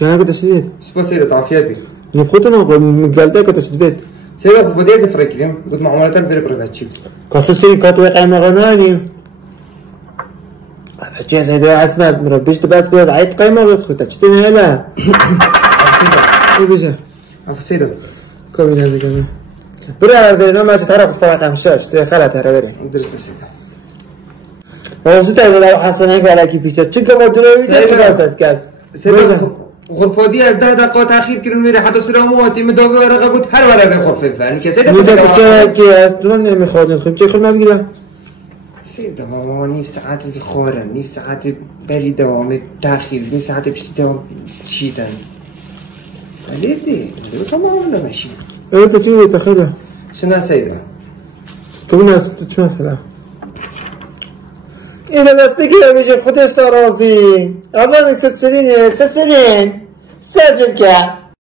كان كنت سيد سبا سيدة عافية بي نبخوتنا قالتا كنت سيد سيدة فودي زفر كريم قلت معاملات بدري برباتشي قصصي كات وقع مغناني حكي سيدة اسمع مربيش تباس بيض عيد قيمة وتخوت تشتني هلا اي بيجا عفو سيدة كومين هذا كمان برا بدنا ما تعرف فرق مشاش تي خلات هربري درست سيدة والله ستة ولا حسن هيك على كي بيسات شو قبل دلوقتي كذا كذا سيدة غرفودي از 10 دقيقة تأخير كريم میره حتی سر مواتي مداوي ورقة قلت هر ورقة خرفة فعلا که سيدة ميزة بسيط كي أصلاً نمیخواد ندخل چه خود ما بگیرم سيدة ماما نيف ساعات الخورة نيف ساعات بالي دوام تأخير نيف ساعات بشتي دوام شيطان ليه بس ما عملنا ماشي انت تيجي تاخذها شنو سيدة كمان تتمثل إذا بس بكي بيجي خدش راسي أبغى نستسلين سجل كا